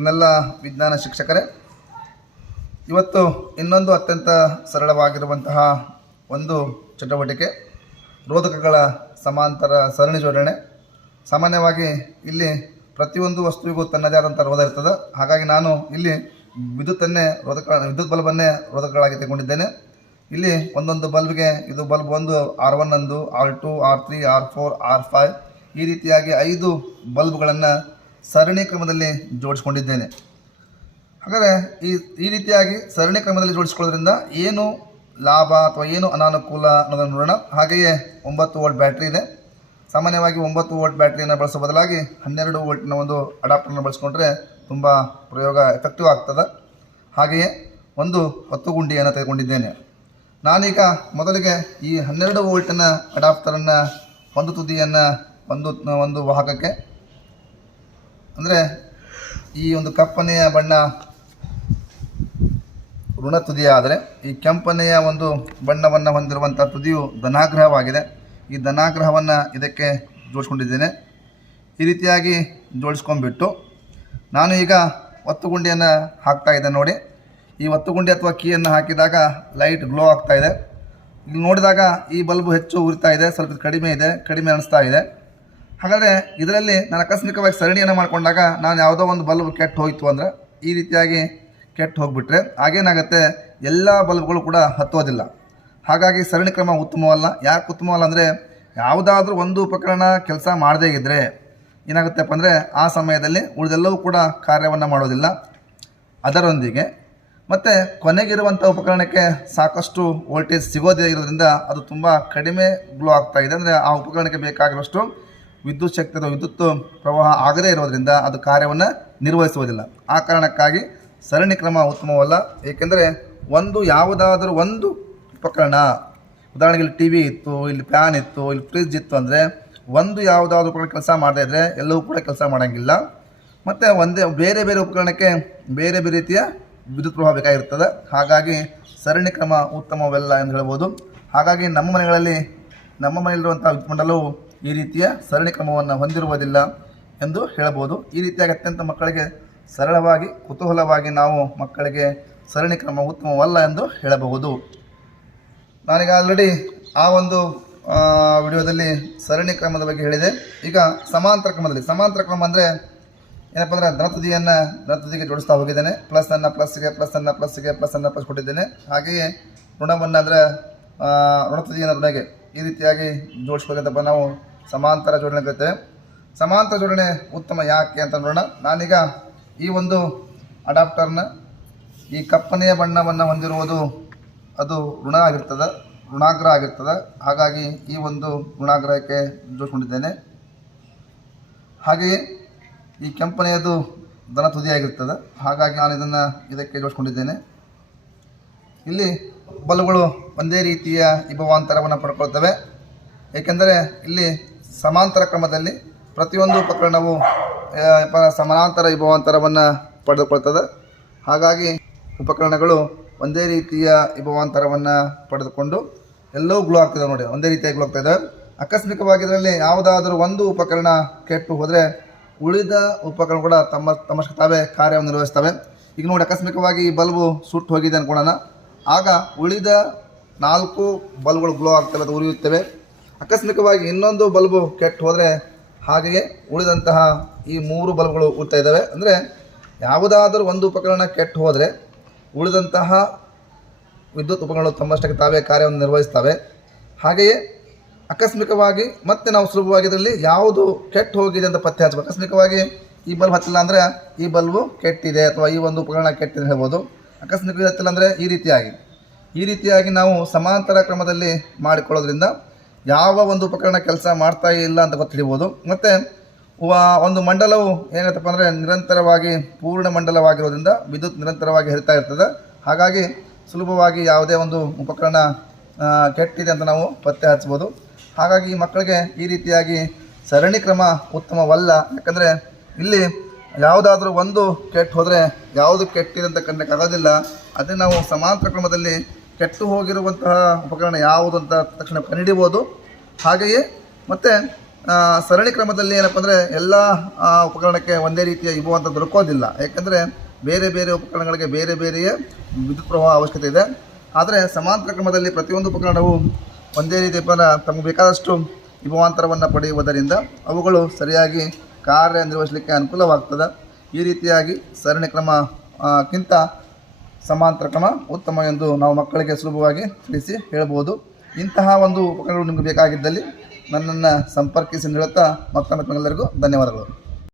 ನನ್ನೆಲ್ಲ ವಿಜ್ಞಾನ ಶಿಕ್ಷಕರೇ, ಇವತ್ತು ಇನ್ನೊಂದು ಅತ್ಯಂತ ಸರಳವಾಗಿರುವಂತಹ ಒಂದು ಚಟುವಟಿಕೆ ರೋಧಕಗಳ ಸಮಾಂತರ ಸರಣಿ ಜೋಡಣೆ. ಸಾಮಾನ್ಯವಾಗಿ ಇಲ್ಲಿ ಪ್ರತಿಯೊಂದು ವಸ್ತುವಿಗೂ ತನ್ನದೇ ಆದಂಥ ರೋಧ ಇರ್ತದೆ. ಹಾಗಾಗಿ ನಾನು ಇಲ್ಲಿ ವಿದ್ಯುತ್ ಬಲ್ಬನ್ನೇ ರೋಧಕಗಳಾಗಿ ತೆಗೆದುಕೊಂಡಿದ್ದೇನೆ. ಇಲ್ಲಿ ಒಂದೊಂದು ಬಲ್ಬ್ಗೆ ಇದು ಬಲ್ಬ್ ಒಂದು R1 ಅಂದು, R2, R3, R4, R5 ಈ ರೀತಿಯಾಗಿ 5 ಬಲ್ಬ್ಗಳನ್ನು ಸರಣಿ ಕ್ರಮದಲ್ಲಿ ಜೋಡಿಸ್ಕೊಂಡಿದ್ದೇನೆ. ಹಾಗಾದರೆ ಈ ರೀತಿಯಾಗಿ ಸರಣಿ ಕ್ರಮದಲ್ಲಿ ಜೋಡಿಸ್ಕೊಳ್ಳೋದ್ರಿಂದ ಏನು ಲಾಭ ಅಥವಾ ಏನು ಅನಾನುಕೂಲ ಅನ್ನೋದನ್ನು ನೋಡೋಣ. ಹಾಗೆಯೇ 9 ವೋಲ್ಟ್ ಬ್ಯಾಟ್ರಿ ಇದೆ. ಸಾಮಾನ್ಯವಾಗಿ 9 ವೋಲ್ಟ್ ಬ್ಯಾಟ್ರಿಯನ್ನು ಬಳಸೋ ಬದಲಾಗಿ 12 ವೋಲ್ಟ್ನ ಒಂದು ಅಡಾಪ್ಟರ್ನ ಬಳಸ್ಕೊಂಡ್ರೆ ತುಂಬ ಪ್ರಯೋಗ ಎಫೆಕ್ಟಿವ್ ಆಗ್ತದೆ. ಹಾಗೆಯೇ ಒಂದು 10 ಗುಂಡಿಯನ್ನು ತೆಗೆದುಕೊಂಡಿದ್ದೇನೆ. ನಾನೀಗ ಮೊದಲಿಗೆ ಈ 12 ವೋಲ್ಟ್ನ ಅಡಾಪ್ಟರನ್ನು ಒಂದು ತುದಿಯನ್ನು ಒಂದು ವಾಹಕಕ್ಕೆ, ಅಂದರೆ ಈ ಒಂದು ಕಪ್ಪನೆಯ ಬಣ್ಣ ಋಣ ತುದಿಯಾದರೆ ಈ ಕೆಂಪನೆಯ ಒಂದು ಬಣ್ಣವನ್ನು ಹೊಂದಿರುವಂಥ ತುದಿಯು ಧನಾಗ್ರಹವಾಗಿದೆ. ಈ ಧನಾಗ್ರಹವನ್ನು ಇದಕ್ಕೆ ಜೋಡಿಸ್ಕೊಂಡಿದ್ದೇನೆ. ಈ ರೀತಿಯಾಗಿ ಜೋಡಿಸ್ಕೊಂಡ್ಬಿಟ್ಟು ನಾನು ಈಗ ಒತ್ತು ಗುಂಡಿಯನ್ನು ಹಾಕ್ತಾ ಇದ್ದೆ. ನೋಡಿ, ಈ ಒತ್ತು ಗುಂಡಿ ಅಥವಾ ಕೀಯನ್ನು ಹಾಕಿದಾಗ ಲೈಟ್ ಗ್ಲೋ ಆಗ್ತಾ ಇದೆ. ಇಲ್ಲಿ ನೋಡಿದಾಗ ಈ ಬಲ್ಬು ಹೆಚ್ಚು ಉರಿತಾ ಇದೆ, ಸ್ವಲ್ಪ ಕಡಿಮೆ ಅನಿಸ್ತಾ ಇದೆ. ಹಾಗಾದರೆ ಇದರಲ್ಲಿ ನಾನು ಆಕಸ್ಮಿಕವಾಗಿ ಸರಣಿಯನ್ನು ಮಾಡಿಕೊಂಡಾಗ ನಾನು ಯಾವುದೋ ಒಂದು ಬಲ್ಬ್ ಕೆಟ್ಟು ಹೋಯಿತು ಅಂದರೆ ಈ ರೀತಿಯಾಗಿ ಕೆಟ್ಟು ಹೋಗಿಬಿಟ್ರೆ ಆಗೇನಾಗುತ್ತೆ, ಎಲ್ಲ ಬಲ್ಬ್ಗಳು ಕೂಡ ಹತ್ತೋದಿಲ್ಲ. ಹಾಗಾಗಿ ಸರಣಿ ಕ್ರಮ ಉತ್ತಮವಲ್ಲ. ಯಾಕೆ ಉತ್ತಮವಲ್ಲ ಅಂದರೆ, ಯಾವುದಾದ್ರೂ ಒಂದು ಉಪಕರಣ ಕೆಲಸ ಮಾಡದೇ ಇದ್ದರೆ ಏನಾಗುತ್ತಪ್ಪ ಅಂದರೆ ಆ ಸಮಯದಲ್ಲಿ ಉಳಿದೆಲ್ಲವೂ ಕೂಡ ಕಾರ್ಯವನ್ನು ಮಾಡೋದಿಲ್ಲ. ಅದರೊಂದಿಗೆ ಮತ್ತು ಕೊನೆಗಿರುವಂಥ ಉಪಕರಣಕ್ಕೆ ಸಾಕಷ್ಟು ವೋಲ್ಟೇಜ್ ಸಿಗೋದೇ ಇರೋದ್ರಿಂದ ಅದು ತುಂಬ ಕಡಿಮೆ ಗ್ಲೋ ಆಗ್ತಾಯಿದೆ. ಅಂದರೆ ಆ ಉಪಕರಣಕ್ಕೆ ಬೇಕಾಗಿರೋಷ್ಟು ವಿದ್ಯುತ್ ಶಕ್ತಿ ಅಥವಾ ವಿದ್ಯುತ್ ಪ್ರವಾಹ ಆಗದೇ ಇರೋದರಿಂದ ಅದು ಕಾರ್ಯವನ್ನು ನಿರ್ವಹಿಸುವುದಿಲ್ಲ. ಆ ಕಾರಣಕ್ಕಾಗಿ ಸರಣಿ ಕ್ರಮ ಉತ್ತಮವಲ್ಲ. ಏಕೆಂದರೆ ಯಾವುದಾದ್ರೂ ಒಂದು ಉಪಕರಣ, ಉದಾಹರಣೆಗೆ ಇಲ್ಲಿ TV ಇತ್ತು, ಇಲ್ಲಿ ಫ್ಯಾನ್ ಇತ್ತು, ಇಲ್ಲಿ ಫ್ರಿಜ್ ಇತ್ತು ಅಂದರೆ ಯಾವುದಾದ್ರೂ ಉಪಕರಣ ಕೆಲಸ ಮಾಡದೇ ಇದ್ದರೆ ಎಲ್ಲವೂ ಕೂಡ ಕೆಲಸ ಮಾಡೋಂಗಿಲ್ಲ. ಮತ್ತು ಬೇರೆ ಉಪಕರಣಕ್ಕೆ ಬೇರೆ ರೀತಿಯ ವಿದ್ಯುತ್ ಪ್ರವಾಹ ಬೇಕಾಗಿರ್ತದೆ. ಹಾಗಾಗಿ ಸರಣಿ ಕ್ರಮ ಉತ್ತಮವಲ್ಲ ಎಂದು ಹೇಳ್ಬೋದು. ಹಾಗಾಗಿ ನಮ್ಮ ಮನೆಯಲ್ಲಿರುವಂಥ ವಿದ್ಯುತ್ ಮಂಡಲವು ಈ ರೀತಿಯ ಸರಣಿ ಕ್ರಮವನ್ನು ಹೊಂದಿರುವುದಿಲ್ಲ ಎಂದು ಹೇಳಬಹುದು. ಈ ರೀತಿಯಾಗಿ ಅತ್ಯಂತ ಮಕ್ಕಳಿಗೆ ಸರಳವಾಗಿ ಕುತೂಹಲವಾಗಿ ನಾವು ಮಕ್ಕಳಿಗೆ ಸರಣಿ ಕ್ರಮ ಉತ್ತಮವಲ್ಲ ಎಂದು ಹೇಳಬಹುದು. ನಾನೀಗ ಆಲ್ರೆಡಿ ಆ ಒಂದು ವಿಡಿಯೋದಲ್ಲಿ ಸರಣಿ ಕ್ರಮದ ಬಗ್ಗೆ ಹೇಳಿದೆ. ಈಗ ಸಮಾಂತರ ಕ್ರಮ ಅಂದರೆ ಏನಪ್ಪ ಅಂದರೆ ಧನತುದಿಗೆ ಜೋಡಿಸ್ತಾ ಹೋಗಿದ್ದೇನೆ. ಪ್ಲಸ್ಸನ್ನು ಪ್ಲಸ್ ಕೊಟ್ಟಿದ್ದೇನೆ. ಹಾಗೆಯೇ ಋಣವನ್ನು ಅಂದರೆ ಋಣತುದಿಯನ್ನು ಋಣಗೆ ಈ ರೀತಿಯಾಗಿ ಜೋಡಿಸ್ಬೇಕಂತಪ್ಪ ನಾವು ಸಮಾಂತರ ಜೋಡಣೆ ಕರಿತೇವೆ. ಸಮಾಂತರ ಜೋಡಣೆ ಉತ್ತಮ ಯಾಕೆ ಅಂತ ನೋಡೋಣ. ನಾನೀಗ ಈ ಒಂದು ಅಡಾಪ್ಟರ್ನ ಈ ಕಪ್ಪನೆಯ ಬಣ್ಣವನ್ನು ಹೊಂದಿರುವುದು ಅದು ಋಣಾಗ್ರಹ ಆಗಿರ್ತದೆ. ಹಾಗಾಗಿ ಈ ಒಂದು ಋಣಾಗ್ರಹಕ್ಕೆ ಜೋಡಿಸ್ಕೊಂಡಿದ್ದೇನೆ. ಹಾಗೆಯೇ ಈ ಕೆಂಪನೆಯದು ಧನ ತುದಿಯಾಗಿರ್ತದೆ. ಹಾಗಾಗಿ ನಾನು ಇದಕ್ಕೆ ಜೋಡಿಸ್ಕೊಂಡಿದ್ದೇನೆ. ಇಲ್ಲಿ ಬಲ್ಬ್ಗಳು ಒಂದೇ ರೀತಿಯ ವಿಭವಾಂತರವನ್ನು ಪಡ್ಕೊಳ್ತವೆ. ಏಕೆಂದರೆ ಇಲ್ಲಿ ಸಮಾಂತರ ಕ್ರಮದಲ್ಲಿ ಪ್ರತಿಯೊಂದು ಉಪಕರಣವು ಸಮಾನಾಂತರ ವಿಭವಾಂತರವನ್ನು ಪಡೆದುಕೊಳ್ತದೆ. ಹಾಗಾಗಿ ಉಪಕರಣಗಳು ಒಂದೇ ರೀತಿಯ ವಿಭವಾಂತರವನ್ನು ಪಡೆದುಕೊಂಡು ಎಲ್ಲವೂ ಗ್ಲೋ ಆಗ್ತದೆ. ನೋಡಿ, ಒಂದೇ ರೀತಿಯಾಗಿ ಗ್ಲೋ ಆಗ್ತಾಯಿದೆ. ಆಕಸ್ಮಿಕವಾಗಿ ಇದರಲ್ಲಿ ಯಾವುದಾದ್ರೂ ಒಂದು ಉಪಕರಣ ಕೆಟ್ಟು ಹೋದರೆ ಉಳಿದ ಉಪಕರಣ ಕೂಡ ತಮ್ಮಷ್ಟು ತಾವೇ ಕಾರ್ಯವನ್ನು ನಿರ್ವಹಿಸ್ತವೆ. ಈಗ ನೋಡಿ, ಆಕಸ್ಮಿಕವಾಗಿ ಈ ಬಲ್ಬು ಸುಟ್ಟು ಹೋಗಿದೆ ಅಂದ್ಕೊಳ್ಳೋಣ. ಆಗ ಉಳಿದ 4 ಬಲ್ಬ್ಗಳು ಗ್ಲೋ ಆಗ್ತವೆ, ಅದು ಉರಿಯುತ್ತವೆ. ಆಕಸ್ಮಿಕವಾಗಿ ಇನ್ನೊಂದು ಬಲ್ಬು ಕೆಟ್ಟು ಹೋದರೆ ಹಾಗೆಯೇ ಉಳಿದಂತಹ ಈ 3 ಬಲ್ಬ್ಗಳು ಉರಿತಾ ಇದ್ದಾವೆ. ಅಂದರೆ ಯಾವುದಾದ್ರೂ ಒಂದು ಉಪಕರಣ ಕೆಟ್ಟು ಹೋದರೆ ಉಳಿದಂತಹ ವಿದ್ಯುತ್ ಉಪಕರಣಗಳು ತಮ್ಮಷ್ಟಕ್ಕೆ ತಾವೇ ಕಾರ್ಯವನ್ನು ನಿರ್ವಹಿಸ್ತವೆ. ಹಾಗೆಯೇ ಆಕಸ್ಮಿಕವಾಗಿ ಮತ್ತೆ ನಾವು ಸುಲಭವಾಗಿ ಇದರಲ್ಲಿ ಯಾವುದು ಕೆಟ್ಟು ಹೋಗಿದೆ ಅಂತ ಪತ್ತೆ ಹಚ್ಚಬೇಕು. ಆಕಸ್ಮಿಕವಾಗಿ ಈ ಬಲ್ಬ್ ಹತ್ತಿಲ್ಲ ಅಂದರೆ ಈ ಬಲ್ಬು ಕೆಟ್ಟಿದೆ ಅಥವಾ ಈ ಒಂದು ಉಪಕರಣ ಕೆಟ್ಟಿದೆ ಹೇಳ್ಬೋದು. ಆಕಸ್ಮಿಕವಾಗಿ ಹತ್ತಿಲ್ಲ ಅಂದರೆ ಈ ರೀತಿಯಾಗಿ ನಾವು ಸಮಾಂತರ ಕ್ರಮದಲ್ಲಿ ಮಾಡಿಕೊಳ್ಳೋದ್ರಿಂದ ಯಾವ ಒಂದು ಉಪಕರಣ ಕೆಲಸ ಮಾಡ್ತಾ ಇಲ್ಲ ಅಂತ ಗೊತ್ತಿಡ್ಬೋದು. ಮತ್ತು ಒಂದು ಮಂಡಲವು ಏನಾಯ್ತಪ್ಪ ಅಂದರೆ ನಿರಂತರವಾಗಿ ಪೂರ್ಣ ಮಂಡಲವಾಗಿರೋದ್ರಿಂದ ವಿದ್ಯುತ್ ನಿರಂತರವಾಗಿ ಹರಿತಾ ಇರ್ತದೆ. ಹಾಗಾಗಿ ಸುಲಭವಾಗಿ ಯಾವುದೇ ಒಂದು ಉಪಕರಣ ಕೆಟ್ಟಿದೆ ಅಂತ ನಾವು ಪತ್ತೆ ಹಚ್ಬೋದು. ಹಾಗಾಗಿ ಮಕ್ಕಳಿಗೆ ಈ ರೀತಿಯಾಗಿ ಸರಣಿ ಕ್ರಮ ಉತ್ತಮವಲ್ಲ. ಯಾಕಂದರೆ ಇಲ್ಲಿ ಯಾವುದಾದ್ರೂ ಒಂದು ಕೆಟ್ಟು ಹೋದರೆ ಯಾವುದು ಕೆಟ್ಟಿದೆ ಅಂತ ಕಂಡಕ್ಕಾಗೋದಿಲ್ಲ. ಅದೇ ನಾವು ಸಮಾಂತರ ಕ್ರಮದಲ್ಲಿ ಕೆಟ್ಟು ಹೋಗಿರುವಂತಹ ಉಪಕರಣ ಯಾವುದು ಅಂತ ತಕ್ಷಣ ಕಂಡುಹಿಡಿಬೋದು. ಹಾಗೆಯೇ ಮತ್ತು ಸರಣಿ ಕ್ರಮದಲ್ಲಿ ಏನಪ್ಪ ಅಂದರೆ ಎಲ್ಲ ಉಪಕರಣಕ್ಕೆ ಒಂದೇ ರೀತಿಯ ಇವು ಅಂತ ದೊರಕೋದಿಲ್ಲ. ಯಾಕಂದರೆ ಬೇರೆ ಬೇರೆ ಉಪಕರಣಗಳಿಗೆ ಬೇರೆ ಬೇರೆಯ ವಿದ್ಯುತ್ ಪ್ರವಾಹ ಅವಶ್ಯಕತೆ ಇದೆ. ಆದರೆ ಸಮಾಂತರ ಕ್ರಮದಲ್ಲಿ ಪ್ರತಿಯೊಂದು ಉಪಕರಣವು ಒಂದೇ ರೀತಿಯ ತಮಗೆ ಬೇಕಾದಷ್ಟು ವಿಭವಾಂತರವನ್ನು ಪಡೆಯುವುದರಿಂದ ಅವುಗಳು ಸರಿಯಾಗಿ ಕಾರ್ಯನಿರ್ವಹಿಸಲಿಕ್ಕೆ ಅನುಕೂಲವಾಗ್ತದೆ. ಈ ರೀತಿಯಾಗಿ ಸರಣಿ ಕ್ರಮಕ್ಕಿಂತ ಸಮಾಂತರ ಕ್ರಮ ಉತ್ತಮ ಎಂದು ನಾವು ಮಕ್ಕಳಿಗೆ ಸುಲಭವಾಗಿ ತಿಳಿಸಿ ಹೇಳ್ಬೋದು. ಇಂತಹ ಒಂದು ಉಪಕರಣಗಳು ನಿಮಗೆ ಬೇಕಾಗಿದ್ದಲ್ಲಿ ನನ್ನನ್ನು ಸಂಪರ್ಕಿಸಿ ಹೇಳುತ್ತಾ ಮತ್ತೊಮ್ಮೆ ತಮಗೆಲ್ಲರಿಗೂ ಧನ್ಯವಾದಗಳು.